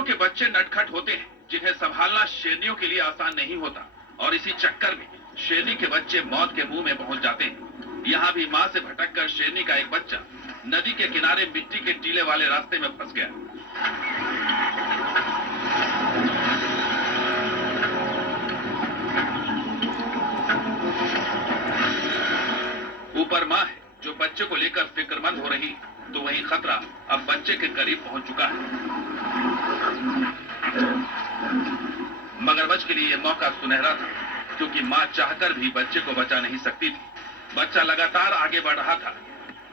शेरनियों के बच्चे नटखट होते हैं, जिन्हें संभालना शेरनियों के लिए आसान नहीं होता और इसी चक्कर में शेरनी के बच्चे मौत के मुंह में पहुंच जाते हैं। यहाँ भी माँ से भटककर शेरनी का एक बच्चा नदी के किनारे मिट्टी के टीले वाले रास्ते में फंस गया। ऊपर माँ है जो बच्चे को लेकर फिक्रमंद हो रही, तो वहीं खतरा अब बच्चे के करीब पहुंच चुका है। मगरमच्छ के लिए यह मौका सुनहरा था, क्योंकि माँ चाहकर भी बच्चे को बचा नहीं सकती थी। बच्चा लगातार आगे बढ़ रहा था,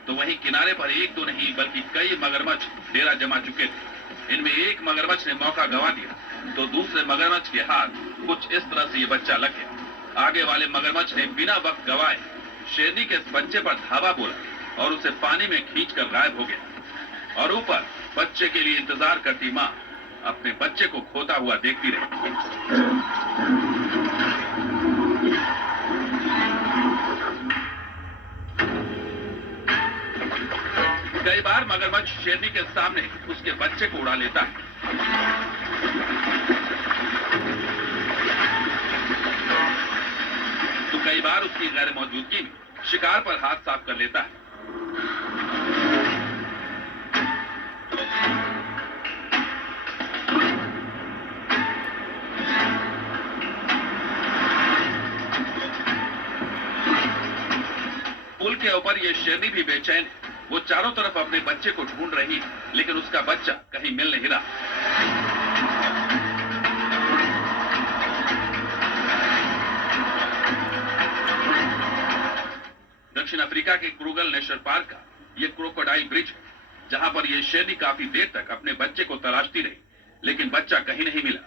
तो वहीं किनारे पर एक तो नहीं बल्कि कई मगरमच्छ डेरा जमा चुके थे। इनमें एक मगरमच्छ ने मौका गंवा दिया, तो दूसरे मगरमच्छ के हाथ कुछ इस तरह से ये बच्चा लग गया। आगे वाले मगरमच्छ ने बिना वक्त गवाए शेरनी के बच्चे पर धावा बोला और उसे पानी में खींचकर गायब हो गया। और ऊपर बच्चे के लिए इंतजार करती माँ अपने बच्चे को खोता हुआ देखती रही। कई बार मगरमच्छ शेरनी के सामने उसके बच्चे को उड़ा लेता है। तो कई बार उसकी गैर मौजूदगी में शिकार पर हाथ साफ कर लेता है। पुल के ऊपर ये शेरनी भी बेचैन है। वो चारों तरफ अपने बच्चे को ढूंढ रही है, लेकिन उसका बच्चा कहीं मिल नहीं रहा। दक्षिण अफ्रीका के क्रूगल नेशनल पार्क का ये क्रोकोडाइल ब्रिज है, जहां पर ये शेरनी काफी देर तक अपने बच्चे को तलाशती रही, लेकिन बच्चा कहीं नहीं मिला।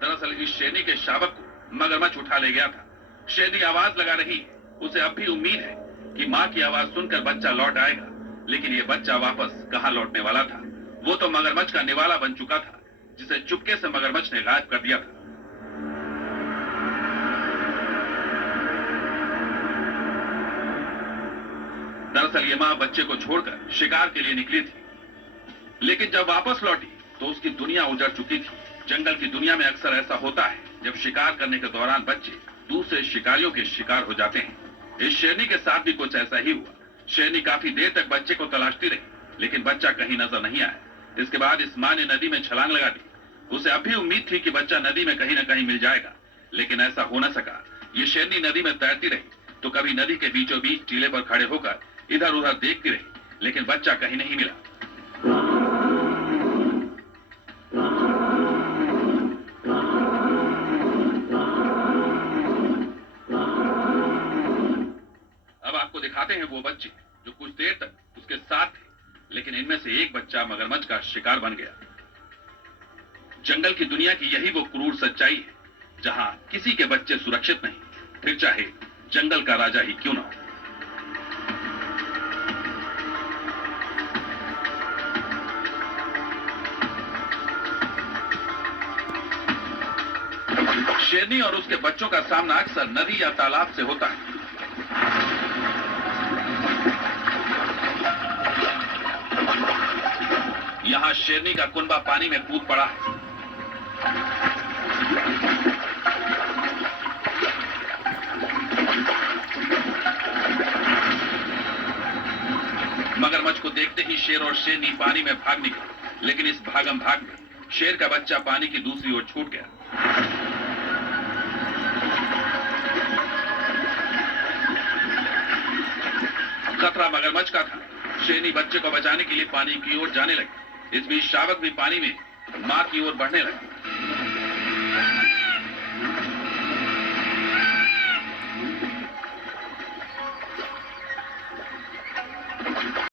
दरअसल इस शेरनी के शावक को मगरमच्छ उठा ले गया था। शेरनी आवाज लगा रही है, उसे अब भी उम्मीद है कि माँ की आवाज सुनकर बच्चा लौट आएगा, लेकिन ये बच्चा वापस कहाँ लौटने वाला था। वो तो मगरमच्छ का निवाला बन चुका था, जिसे चुपके से मगरमच्छ ने गायब कर दिया था। दरअसल ये माँ बच्चे को छोड़कर शिकार के लिए निकली थी, लेकिन जब वापस लौटी तो उसकी दुनिया उजड़ चुकी थी। जंगल की दुनिया में अक्सर ऐसा होता है, जब शिकार करने के दौरान बच्चे दूसरे शिकारियों के शिकार हो जाते हैं। इस शेरनी के साथ भी कुछ ऐसा ही हुआ। शेरनी काफी देर तक बच्चे को तलाशती रही, लेकिन बच्चा कहीं नजर नहीं आया। इसके बाद इस माँ ने नदी में छलांग लगा दी। उसे अब भी उम्मीद थी कि बच्चा नदी में कहीं न कहीं मिल जाएगा, लेकिन ऐसा हो न सका। ये शेरनी नदी में तैरती रही, तो कभी नदी के बीचों बीच टीले पर खड़े होकर इधर उधर देखती रही, लेकिन बच्चा कहीं नहीं मिला। अब आपको दिखाते हैं वो बच्चे जो कुछ देर तक उसके साथ थे, लेकिन इनमें से एक बच्चा मगरमच्छ का शिकार बन गया। जंगल की दुनिया की यही वो क्रूर सच्चाई है, जहां किसी के बच्चे सुरक्षित नहीं, फिर चाहे जंगल का राजा ही क्यों ना हो। शेरनी और उसके बच्चों का सामना अक्सर नदी या तालाब से होता है। यहां शेरनी का कुनबा पानी में कूद पड़ा है। मगरमच्छ को देखते ही शेर और शेरनी पानी में भाग निकले, लेकिन इस भागम भाग में शेर का बच्चा पानी की दूसरी ओर छूट गया। खतरा मगरमच्छ का था। शेरनी बच्चे को बचाने के लिए पानी की ओर जाने लगी। इस बीच शावक भी पानी में मां की ओर बढ़ने लगा।